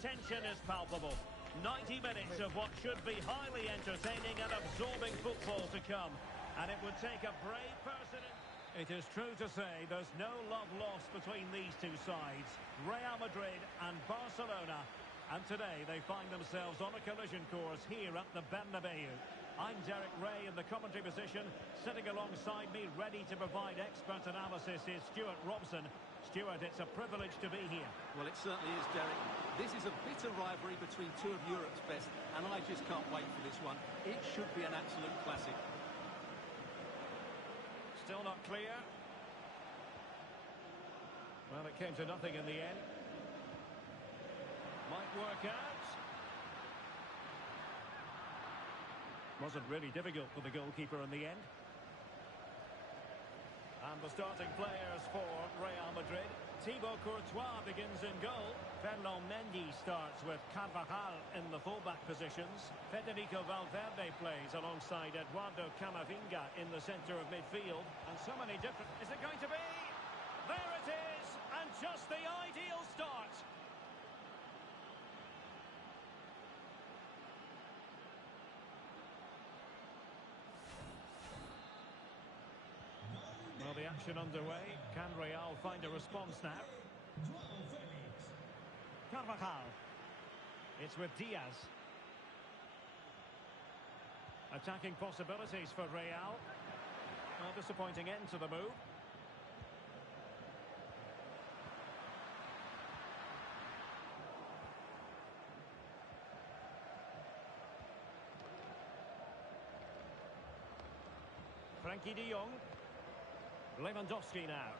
tension is palpable. 90 minutes of what should be highly entertaining and absorbing football to come. And it would take a brave person... It is true to say there's no love lost between these two sides. Real Madrid and Barcelona. And today they find themselves on a collision course here at the Bernabeu. I'm Derek Ray in the commentary position. Sitting alongside me, ready to provide expert analysis, is Stuart Robson. Stuart, it's a privilege to be here. Well, it certainly is, Derek. This is a bitter rivalry between two of Europe's best, and I just can't wait for this one. It should be an absolute classic. Still not clear. Well, it came to nothing in the end. Might work out. Wasn't really difficult for the goalkeeper in the end. And the starting players for Real Madrid. Thibaut Courtois begins in goal. Ferland Mendy starts with Carvajal in the fullback positions. Federico Valverde plays alongside Eduardo Camavinga in the centre of midfield. And so many different... Is it going to be? There it is! And just the ideal start. Well, the action underway. Can Real find a response now? Carvajal. It's with Diaz. Attacking possibilities for Real. A disappointing end to the move. Frankie de Jong. Lewandowski now.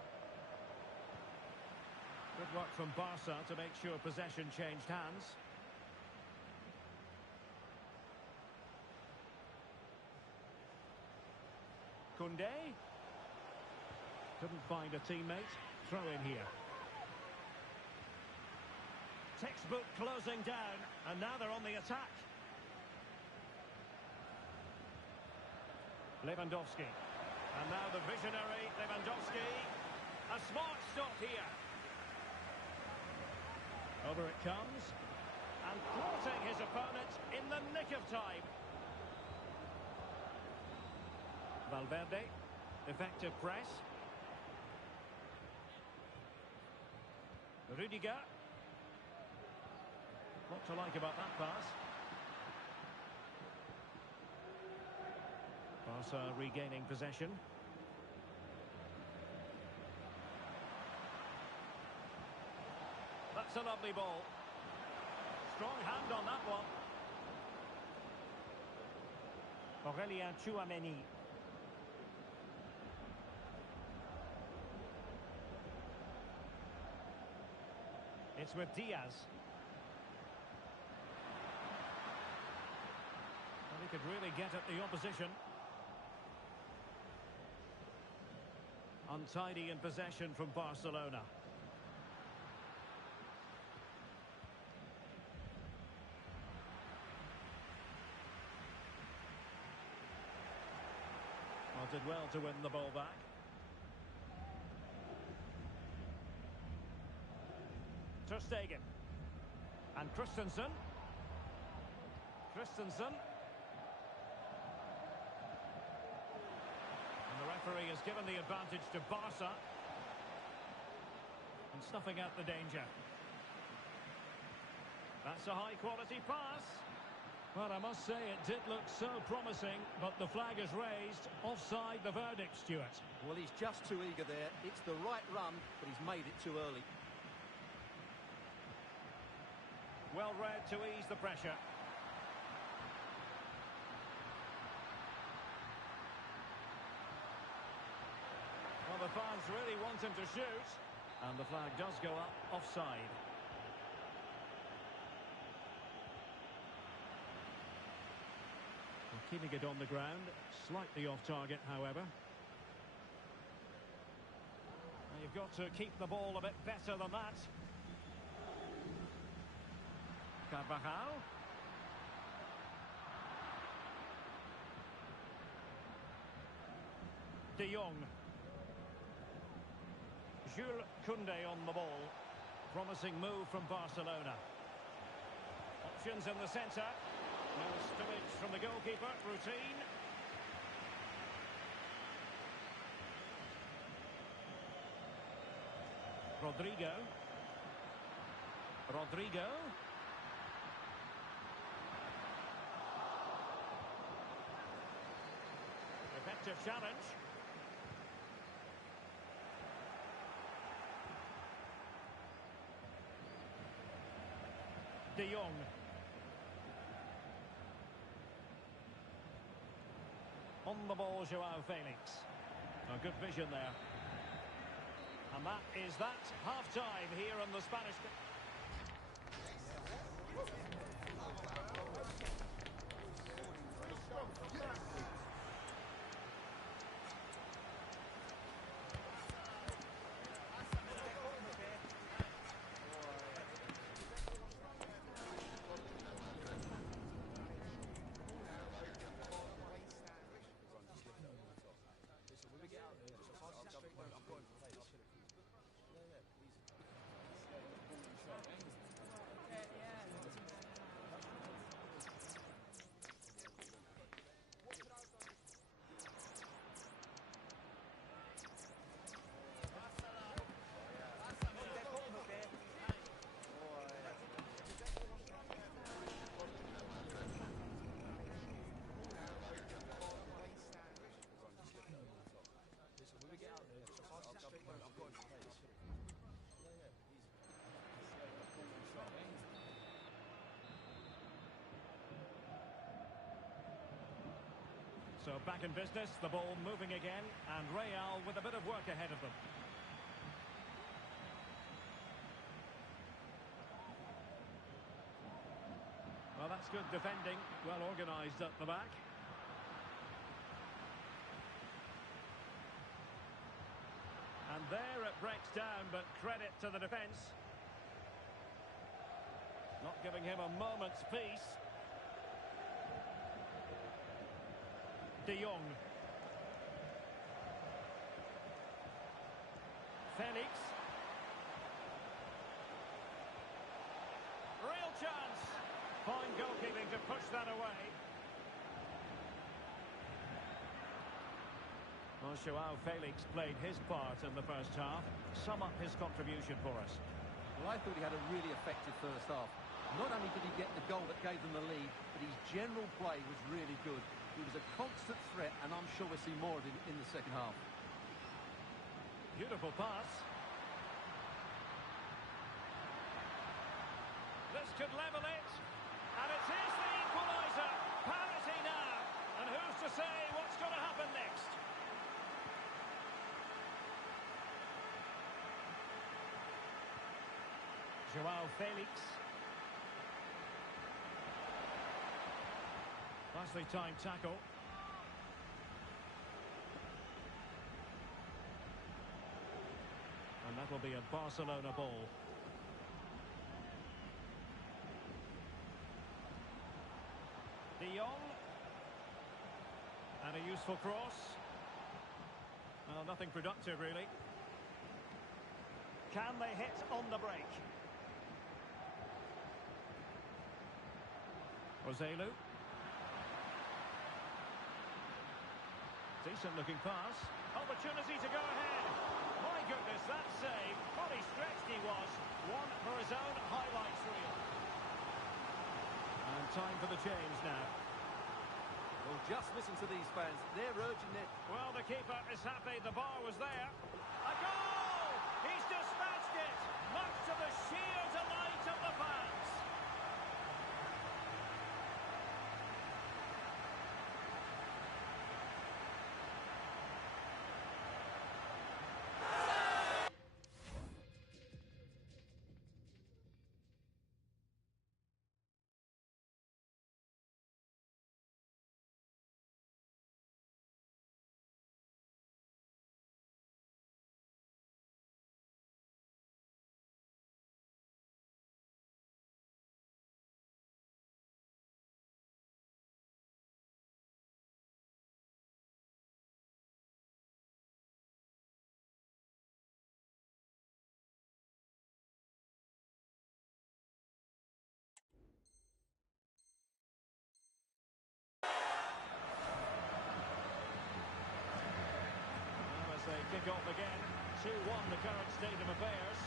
Good work from Barca to make sure possession changed hands. Koundé. Couldn't find a teammate. Throw in here. Textbook closing down, and now they're on the attack. Lewandowski. And now the visionary Lewandowski. A smart stop here. Over it comes. And thwarting his opponent in the nick of time. Valverde. Effective press. Rudiger. What to like about that pass. Barca regaining possession. That's a lovely ball. Strong hand on that one. Aurélien Tchouaméni. It's with Diaz. Well, he could really get at the opposition. Untidy in possession from Barcelona. Well, did well to win the ball back. Ter Stegen. And Christensen. The referee has given the advantage to Barca. And snuffing out the danger. That's a high-quality pass. Well, I must say it did look so promising, but the flag is raised. Offside the verdict, Stuart. Well, he's just too eager there. It's the right run, but he's made it too early. Well read to ease the pressure. Well, the fans really want him to shoot. And the flag does go up offside. Well, keeping it on the ground. Slightly off target, however. Well, you've got to keep the ball a bit better than that. Carvajal. De Jong. Jules Koundé on the ball. Promising move from Barcelona. options in the centre. No spillage from the goalkeeper. Routine. Rodrigo. Effective challenge. De Jong. On the ball, Joao Felix. A good vision there. And that is that. Half-time here on the Spanish... So back in business, the ball moving again, and Real with a bit of work ahead of them. Well, that's good defending, well organised at the back. And there it breaks down, but credit to the defence. Not giving him a moment's peace. De Jong. Felix. Real chance. Fine goalkeeping to push that away. Well, Joao Felix played his part in the first half. Sum up his contribution for us. Well, I thought he had a really effective first half. Not only did he get the goal that gave them the lead, but his general play was really good. He was a constant threat, and I'm sure we'll see more of him in the second half. Beautiful pass. This could level it. And it is the equaliser. Parity now. And who's to say what's going to happen next? Joao Felix. Nicely timed tackle. And that will be a Barcelona ball. De Jong. And a useful cross. Well, nothing productive, really. Can they hit on the break? Roselu. Decent looking pass. Opportunity to go ahead. My goodness, that save. Fully stretched he was. One for his own highlights reel. And time for the change now. Well, just listen to these fans. They're urging it. Well, the keeper is happy the bar was there. A goal! He's dispatched it. Much to the sheer delight of the fans. difficult again. 2-1 the current state of affairs.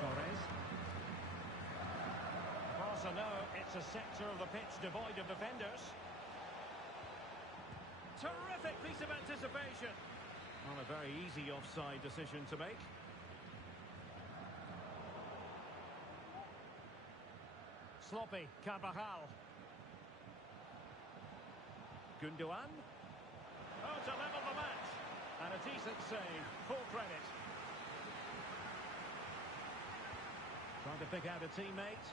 Torres. Barca know it's a sector of the pitch devoid of defenders. Terrific piece of anticipation. Well, a very easy offside decision to make. Sloppy, Carvajal. Gundogan. Oh, to level the match. And a decent save. Full credit. Trying to pick out a teammate.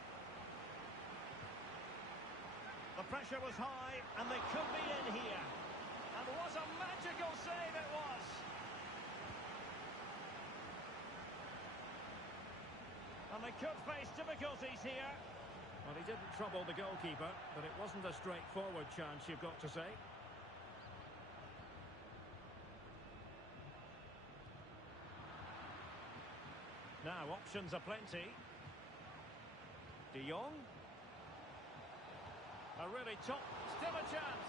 The pressure was high, and they could be in here. And what a magical save it was! And they could face difficulties here. Well, he didn't trouble the goalkeeper, but it wasn't a straightforward chance, you've got to say. Now, options are plenty. De Jong. A really top, still a chance.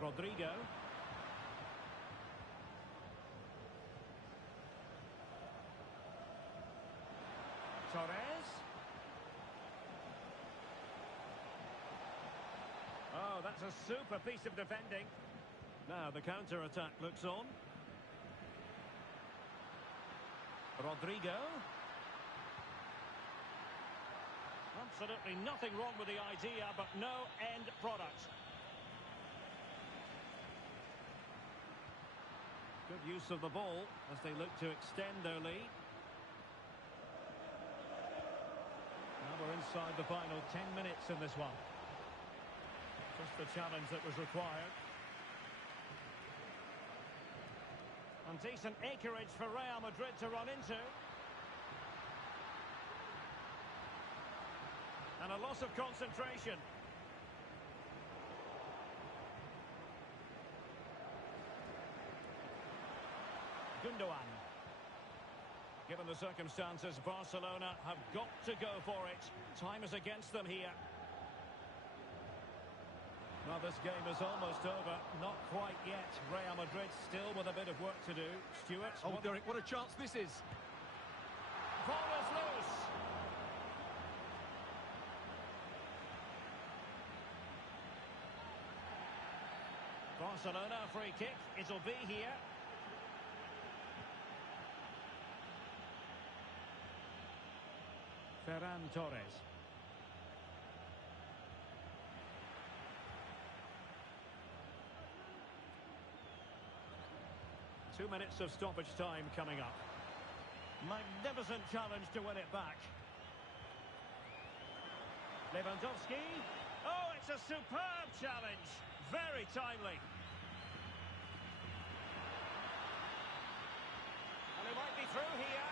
Rodrigo. Torres. Oh, that's a super piece of defending. Now the counter-attack looks on. Rodrigo. Absolutely nothing wrong with the idea, but no end product. Good use of the ball as they look to extend their lead. Now we're inside the final 10 minutes in this one. Just the challenge that was required. And decent acreage for Real Madrid to run into. And a loss of concentration. Gundogan. Given the circumstances, Barcelona have got to go for it. Time is against them here. Well, this game is almost over. Not quite yet. Real Madrid still with a bit of work to do. Stuart. Oh, Derek, what a chance this is. Ball is loose. Barcelona free kick. It'll be here. Ferran Torres. 2 minutes of stoppage time coming up. Magnificent challenge to win it back. Lewandowski. Oh, it's a superb challenge. Very timely. And he might be through here.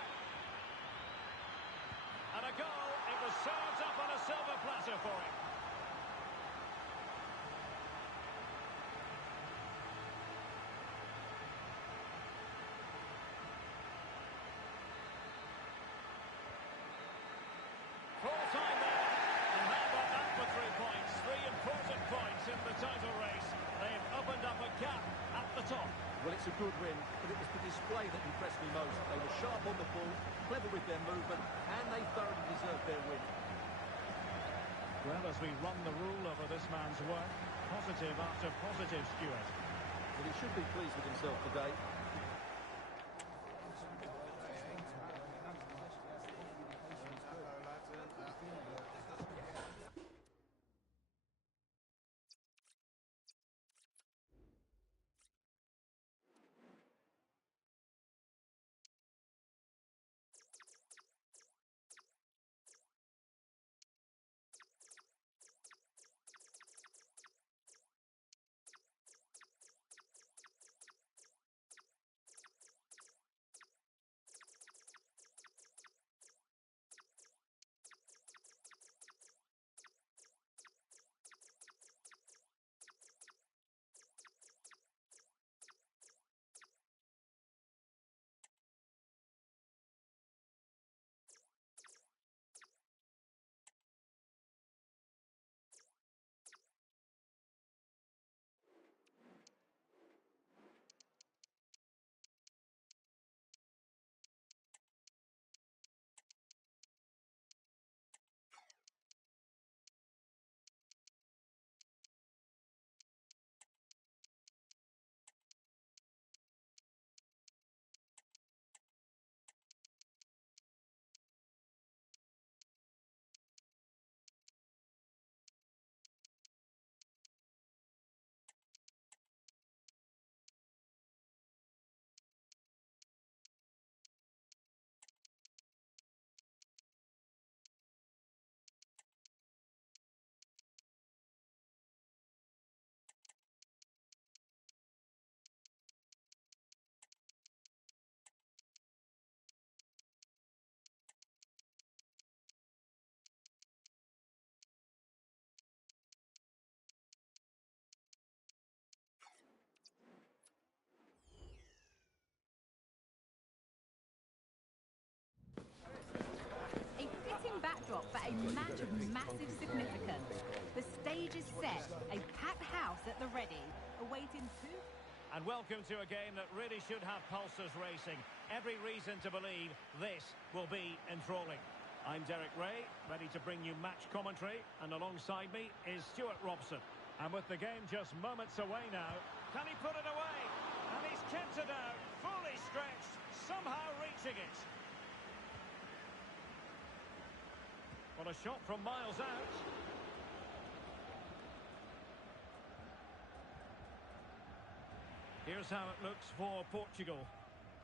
And a goal. It was served up on a silver platter for him. Full time there. And how about that for 3 points? 3 important points in the title race. They've opened up a gap at the top. Well, it's a good win, but it was the display that impressed me most. They were sharp on the ball, clever with their movement, and they thoroughly deserved their win. Well, as we run the rule over this man's work, positive after positive, Stuart. Well, he should be pleased with himself today. a match of massive significance. The stage is set, a packed house at the ready, awaiting two... And welcome to a game that really should have pulses racing. Every reason to believe this will be enthralling. I'm Derek Ray, ready to bring you match commentary, and alongside me is Stuart Robson. And with the game just moments away now, can he put it away? And he's kept it out, fully stretched, somehow reaching it. What a shot from miles out. Here's how it looks for Portugal.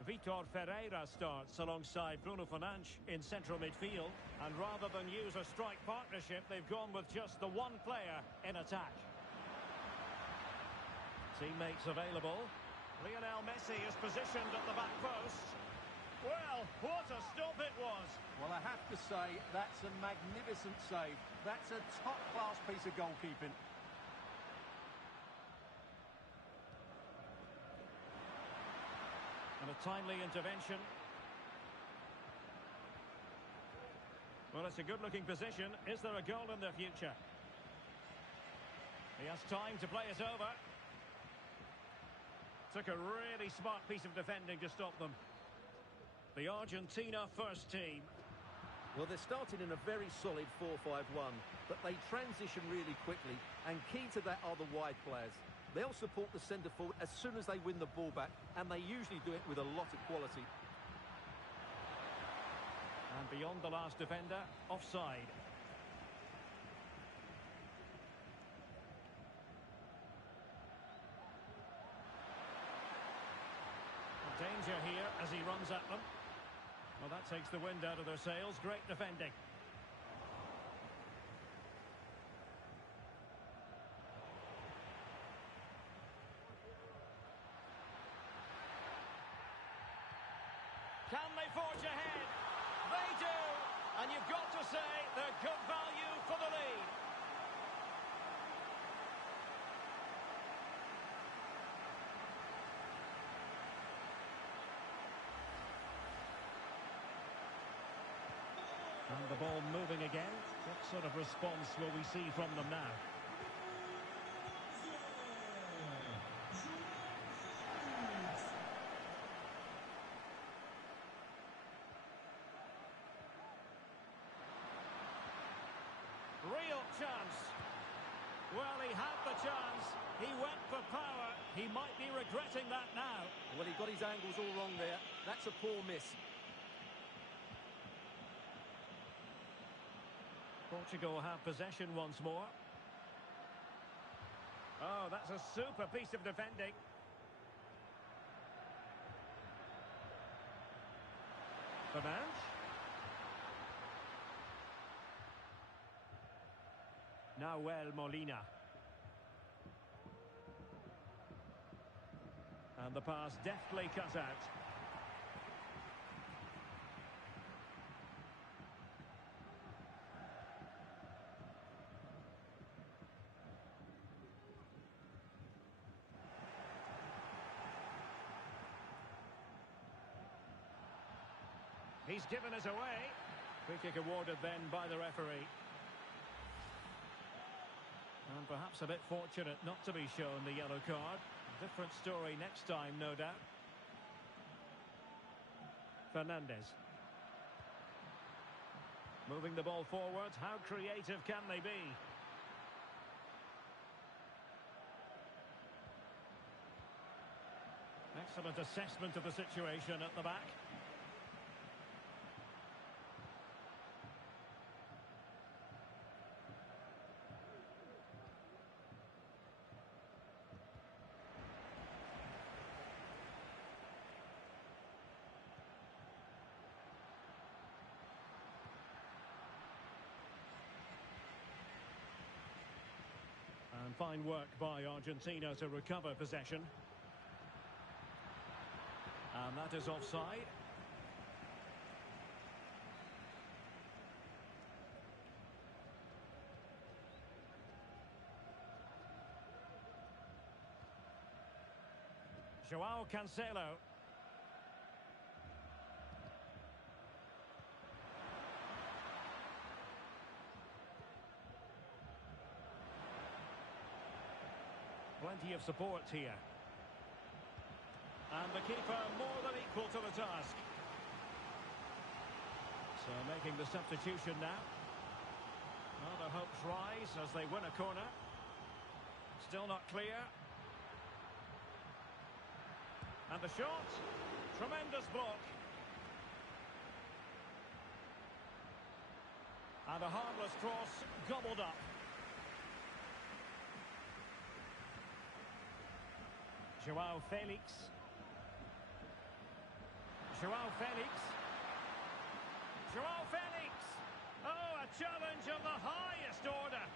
Vitor Ferreira starts alongside Bruno Fernandes in central midfield. And rather than use a strike partnership, they've gone with just the one player in attack. Teammates available. Lionel Messi is positioned at the back post. Well, what a stop it was. Well, I have to say, that's a magnificent save. That's a top-class piece of goalkeeping. And a timely intervention. Well, it's a good-looking position. Is there a goal in the future? He has time to play it over. Took a really smart piece of defending to stop them. The Argentina first team. Well, they're starting in a very solid 4-5-1, but they transition really quickly, and key to that are the wide players. They'll support the centre forward as soon as they win the ball back, and they usually do it with a lot of quality. And beyond the last defender, offside. Danger here as he runs at them. Well, that takes the wind out of their sails. Great defending. Can they forge ahead? They do! And you've got to say they're good value for the lead. And the ball moving again. What sort of response will we see from them now? Real chance. Well, he had the chance. He went for power. He might be regretting that now. Well, he got his angles all wrong there. That's a poor miss. Portugal have possession once more. Oh, that's a super piece of defending. Fernandes. Nahuel Molina. And the pass deftly cut out. He's given us away. Free kick awarded then by the referee. And perhaps a bit fortunate not to be shown the yellow card. Different story next time, no doubt. Fernandes. Moving the ball forward. How creative can they be? Excellent assessment of the situation at the back. And fine work by Argentina to recover possession. And that is offside. Joao Cancelo. plenty of support here. And the keeper more than equal to the task. So making the substitution now. Well, the hopes rise as they win a corner. Still not clear. And the shot. Tremendous block. And a harmless cross gobbled up. João Felix. João Felix. João Felix. Oh, a challenge of the highest order.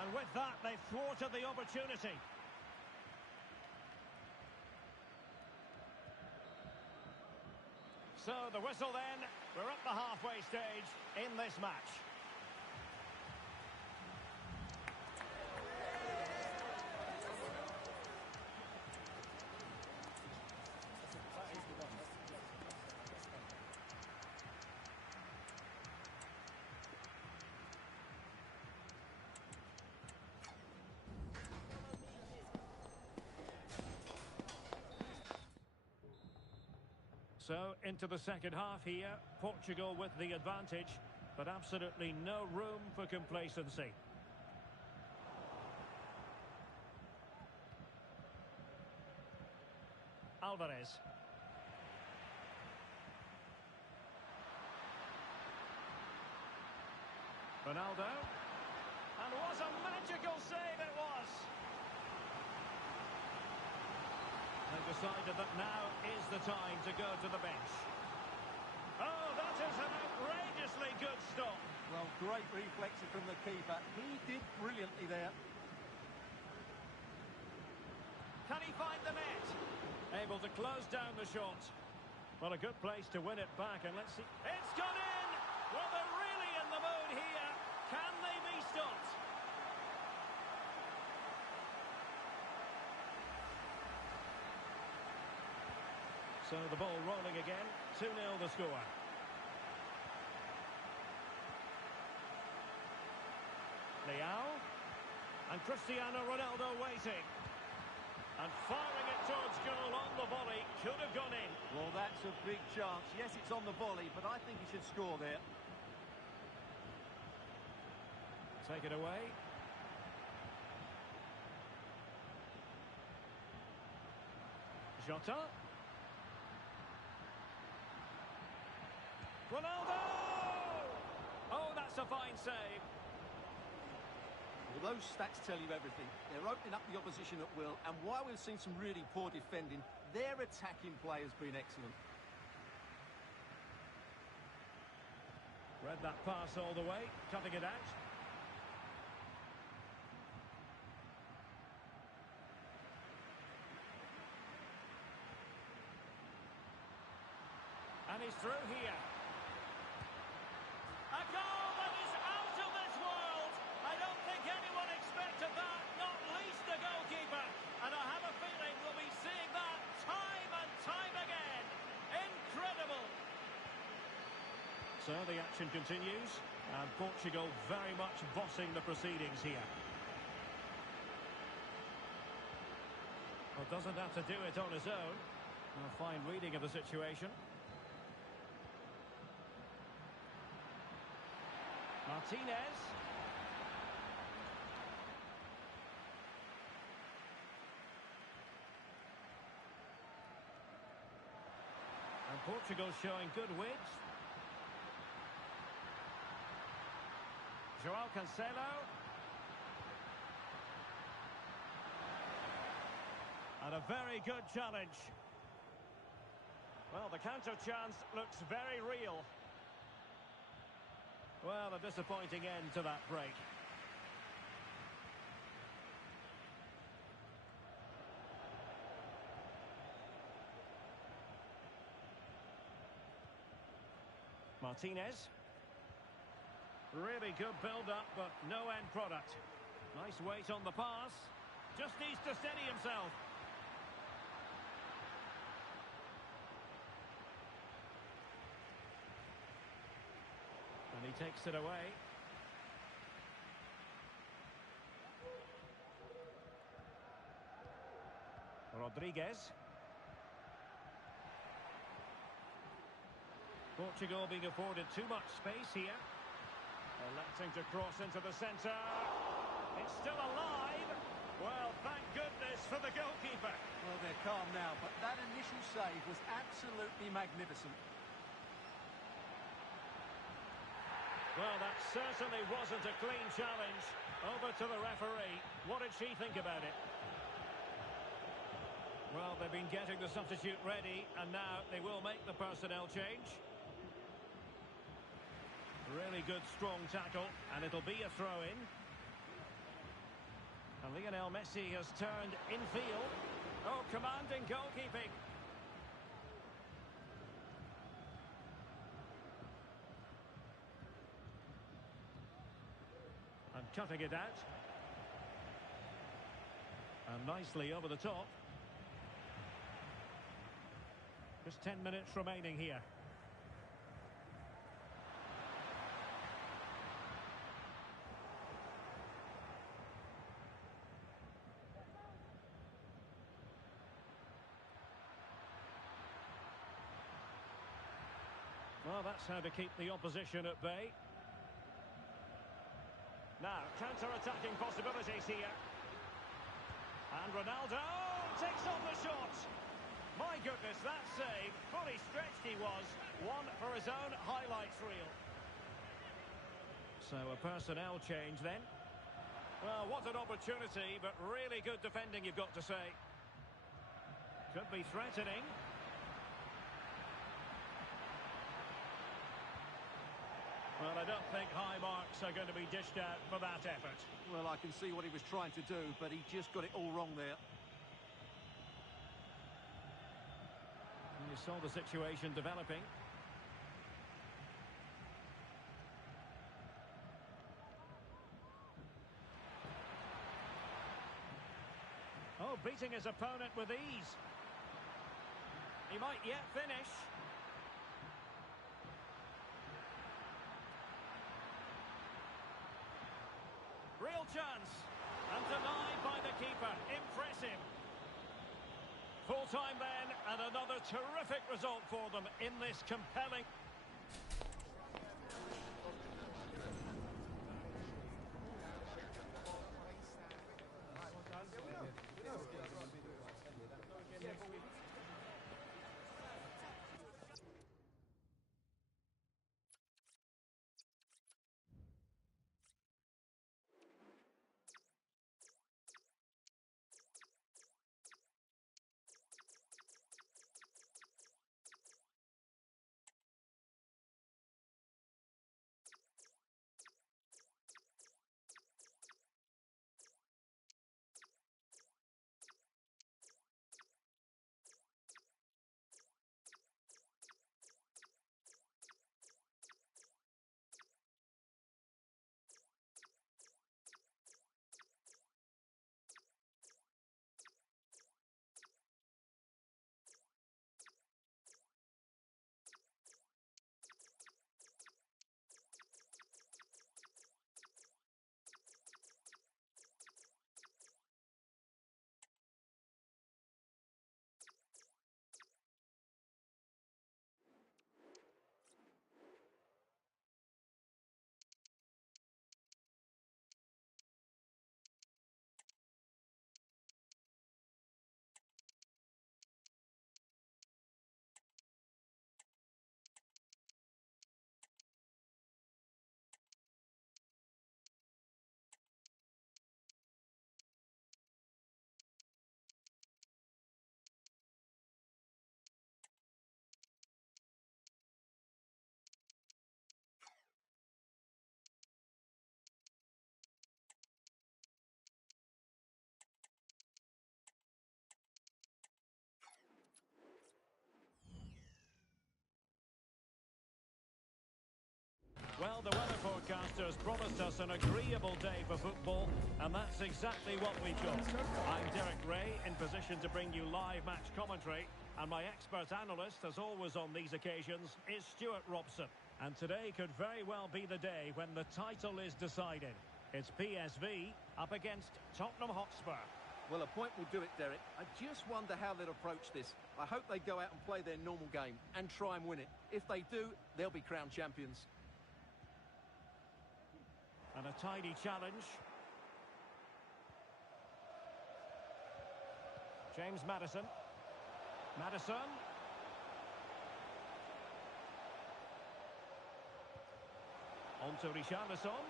And with that, they've thwarted the opportunity. So the whistle then, we're at the halfway stage in this match. So, into the second half here, Portugal with the advantage, but absolutely no room for complacency. Alvarez. Ronaldo. And what a magical save it was! They've decided that now is the time to go to the bench. Oh, that is an outrageously good stop. Well, great reflection from the keeper. He did brilliantly there. Can he find the net? Able to close down the shot. Well, a good place to win it back, and let's see. It's gone in! Well, they're really in the mood here. Can they be stopped? So the ball rolling again. 2-0 the score. Leao. And Cristiano Ronaldo waiting. And firing it towards goal on the volley. Could have gone in. Well, that's a big chance. Yes, it's on the volley, but I think he should score there. Take it away. Jota. Ronaldo! Oh, that's a fine save. Well, those stats tell you everything. They're opening up the opposition at will, and while we've seen some really poor defending, their attacking play has been excellent. Read that pass all the way, cutting it out. And he's through here. A goal that is out of this world. I don't think anyone expected that, not least the goalkeeper. And I have a feeling we'll be seeing that time and time again. Incredible. So the action continues, and Portugal very much bossing the proceedings here. Well, doesn't have to do it on his own. A fine reading of the situation. Martinez. And Portugal showing good width. João Cancelo. And a very good challenge. Well, the counter chance looks very real. Well, a disappointing end to that break. Martinez. Really good build-up, but no end product. Nice weight on the pass. Just needs to steady himself. takes it away. Rodriguez. Portugal being afforded too much space here. Electing to cross into the centre. It's still alive. Well, thank goodness for the goalkeeper. Well, they're calm now, but that initial save was absolutely magnificent. Well, that certainly wasn't a clean challenge. Over to the referee. What did she think about it? Well, they've been getting the substitute ready, and now they will make the personnel change. Really good, strong tackle, and it'll be a throw-in. And Lionel Messi has turned infield. Oh, commanding goalkeeping. And cutting it out. And nicely over the top. Just 10 minutes remaining here. Well, that's how to keep the opposition at bay. Now, counter-attacking possibilities here. And Ronaldo takes on the shot. My goodness, that save, fully stretched he was. One for his own highlights reel. So a personnel change then. Well, what an opportunity, but really good defending, you've got to say. Could be threatening. Well, I don't think high marks are going to be dished out for that effort. Well, I can see what he was trying to do, but he just got it all wrong there. You saw the situation developing. Oh, beating his opponent with ease. He might yet finish. Real chance. And denied by the keeper. Impressive. Full time then, and another terrific result for them in this compelling... Well, the weather forecasters promised us an agreeable day for football, and that's exactly what we've got. I'm Derek Ray, in position to bring you live match commentary, and my expert analyst, as always on these occasions, is Stuart Robson. And today could very well be the day when the title is decided. It's PSV up against Tottenham Hotspur. Well, a point will do it, Derek. I just wonder how they'll approach this. I hope they go out and play their normal game and try and win it. If they do, they'll be crowned champions. And a tidy challenge. James Maddison. Maddison. On to Richarlison.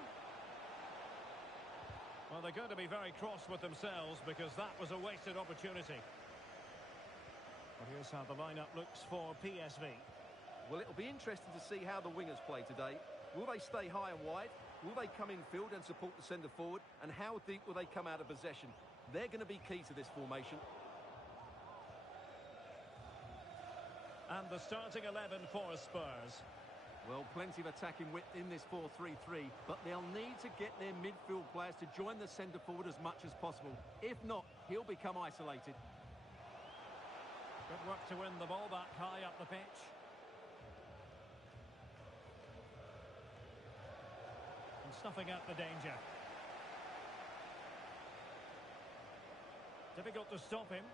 Well, they're going to be very cross with themselves because that was a wasted opportunity. Well, here's how the lineup looks for PSV. Well, it'll be interesting to see how the wingers play today. Will they stay high and wide? Will they come in field and support the centre forward? And how deep will they come out of possession? They're going to be key to this formation. And the starting 11 for Spurs. Well, plenty of attacking width in this 4-3-3, but they'll need to get their midfield players to join the centre forward as much as possible. If not, he'll become isolated. Good work to win the ball back high up the pitch. And snuffing out the danger. Difficult to stop him.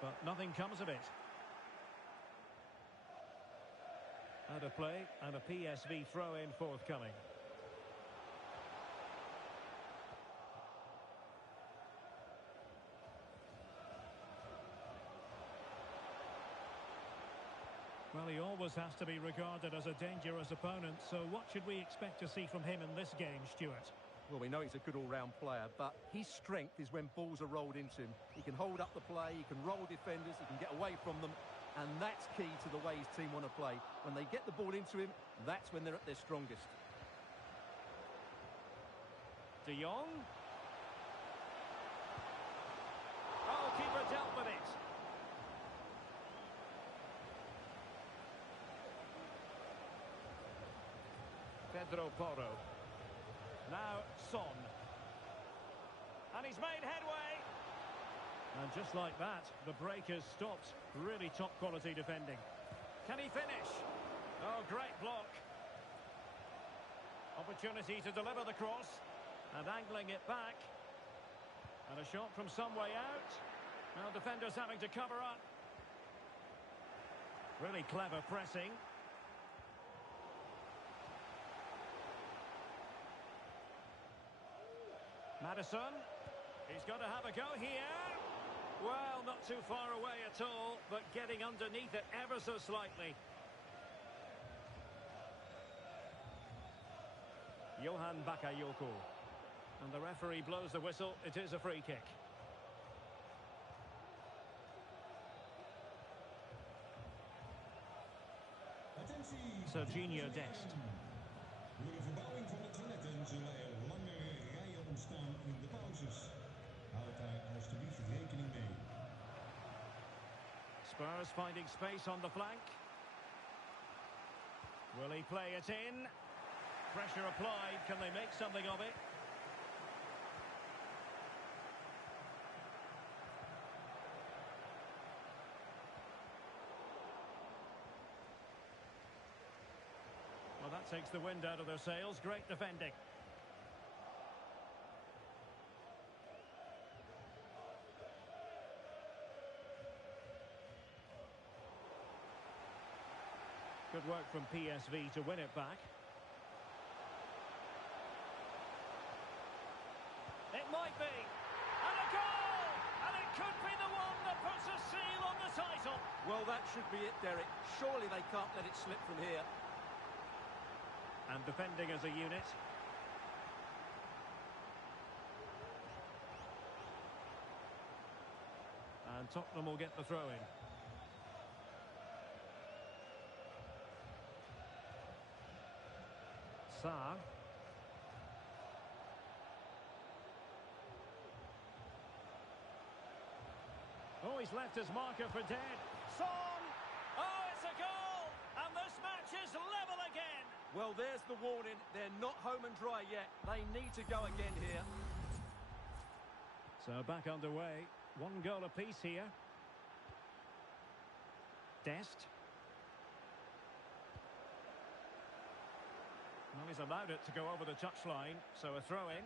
But nothing comes of it. Out of play and a PSV throw-in forthcoming. Well, he always has to be regarded as a dangerous opponent, so what should we expect to see from him in this game, Stuart? Well, we know he's a good all-round player, but his strength is when balls are rolled into him. He can hold up the play, he can roll defenders, he can get away from them, and that's key to the way his team want to play. When they get the ball into him, that's when they're at their strongest. De Jong. Oh, keeper dealt with it. Pedro Porro. Now Son. And he's made headway. And just like that, the break has stopped. Really top quality defending. Can he finish? Oh, great block. Opportunity to deliver the cross. And angling it back. And a shot from some way out. Now defenders having to cover up. Really clever pressing. Maddison. He's going to have a go here. Well, not too far away at all, but getting underneath it ever so slightly. Johan Bakayoko. And the referee blows the whistle. It is a free kick. Serginho Dest. Door de verbouwing van de toiletten zullen er langere rijen ontstaan in de pauzes. Houd daar alstublieft rekening mee. Spurs finding space on the flank. Will he play it in? Pressure applied. Can they make something of it? Well, that takes the wind out of their sails. Great defending. Good work from PSV to win it back. It might be. And a goal! And it could be the one that puts a seal on the title. Well, that should be it, Derek. Surely they can't let it slip from here. And defending as a unit. And Tottenham will get the throw-in. Sarr. Oh, he's left his marker for dead. Son! Oh, it's a goal! And this match is level again. Well, there's the warning. They're not home and dry yet. They need to go again here. So back underway. One goal apiece here. Dest. he's allowed it to go over the touchline, so a throw-in.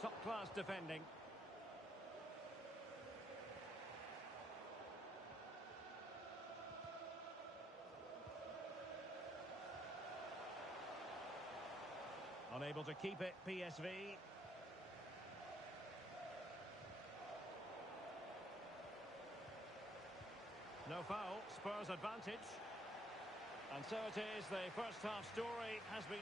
Top-class defending. Unable to keep it, PSV. No foul, Spurs advantage. And so it is, the first half story has been...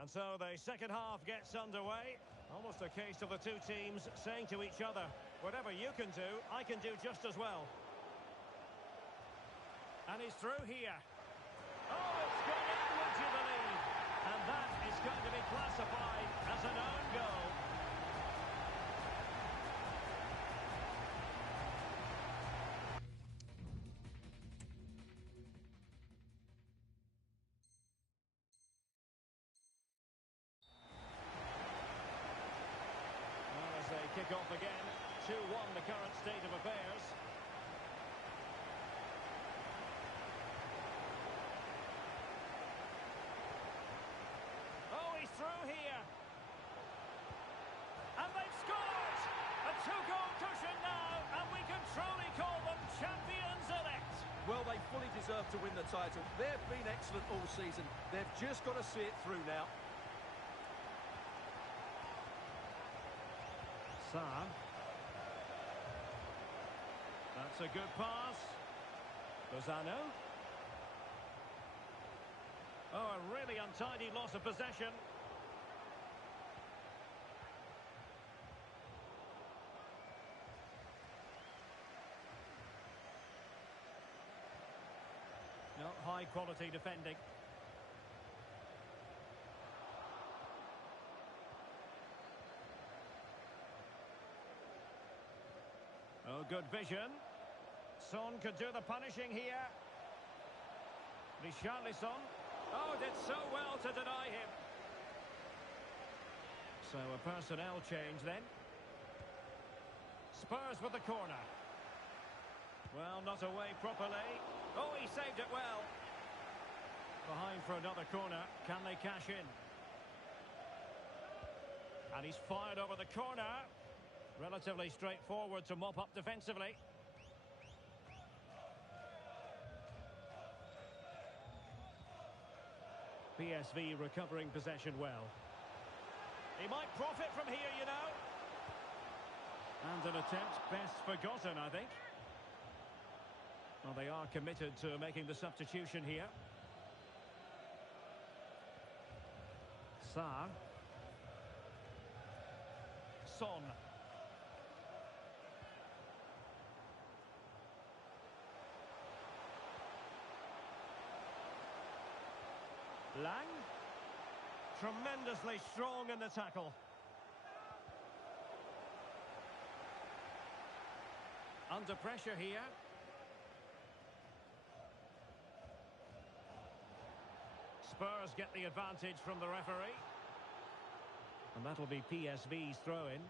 And so the second half gets underway. Almost a case of the two teams saying to each other, whatever you can do, I can do just as well. And he's through here. Oh, it's gone in, would you believe? And that is going to be classified as an own goal. Kick off again, 2-1 the current state of affairs. Oh, he's through here. And they've scored! A two-goal cushion now, and we can truly call them champions elect. Well, they fully deserve to win the title. They've been excellent all season. They've just got to see it through now. Sarr. That's a good pass. Lozano. Oh, a really untidy loss of possession. No, high quality defending. Oh, good vision. Son could do the punishing here. Richarlison. Oh, did so well to deny him. So a personnel change then. Spurs with the corner. Well, not away properly. Oh, he saved it well. Behind for another corner. Can they cash in? And he's fired over the corner. Relatively straightforward to mop up defensively. PSV recovering possession well. He might profit from here, you know. And an attempt best forgotten, I think. Well, they are committed to making the substitution here. Sarr. Son. Lang. Tremendously strong in the tackle. Under pressure here. Spurs get the advantage from the referee. And that'll be PSV's throw-in.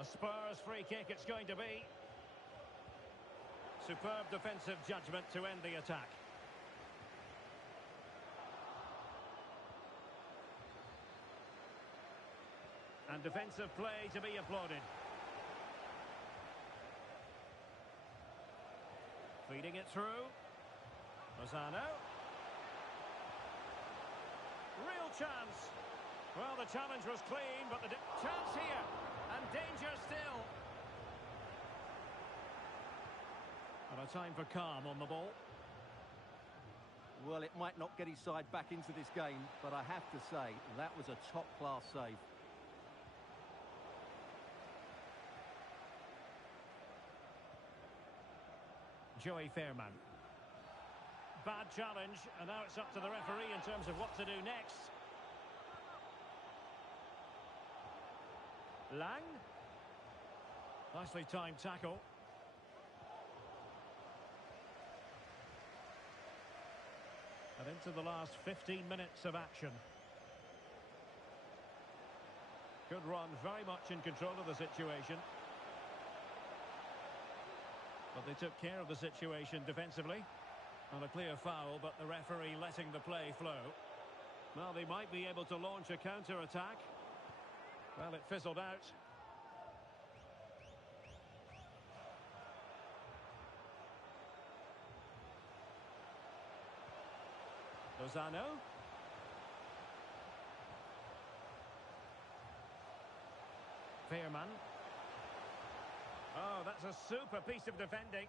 A Spurs free kick it's going to be. Superb defensive judgment to end the attack. And defensive play to be applauded. Feeding it through. Lozano. Real chance. Well, the challenge was clean, but the chance here. And danger still. And a time for calm on the ball. Well, it might not get his side back into this game, but I have to say, that was a top-class save. Joey Fairman. Bad challenge, and now it's up to the referee in terms of what to do next. Lang. Nicely timed tackle. And into the last 15 minutes of action. Good run, very much in control of the situation. But they took care of the situation defensively. On a clear foul, but the referee letting the play flow. Well, they might be able to launch a counter-attack. Well, it fizzled out. Lozano. Veerman. Oh, that's a super piece of defending.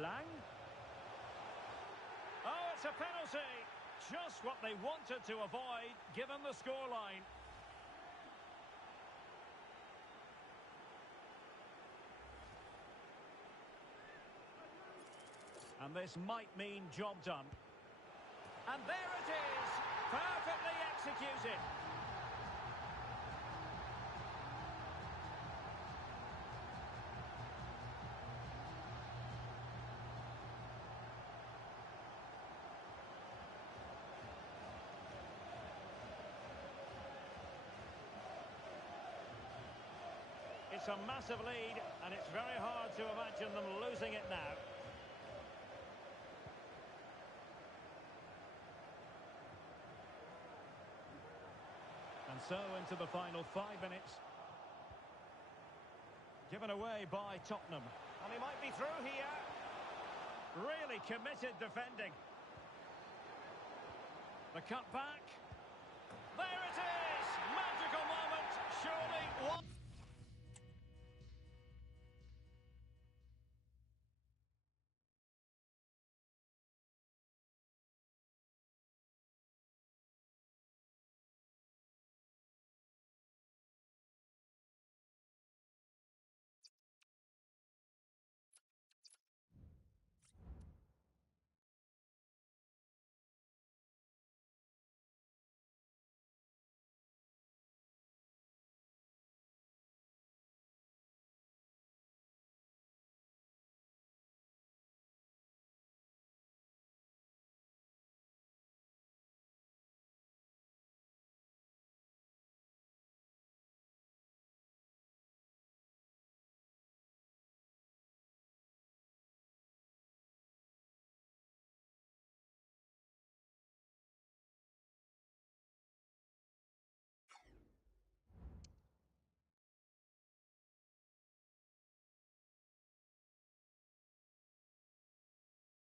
Lang. Oh, it's a penalty. Just what they wanted to avoid, given the scoreline. And this might mean job done. And there it is! Perfectly executed. It's a massive lead, and it's very hard to imagine them losing it now. And so into the final 5 minutes. Given away by Tottenham. And he might be through here. Really committed defending. The cut back. There it is! Magical moment. Surely one.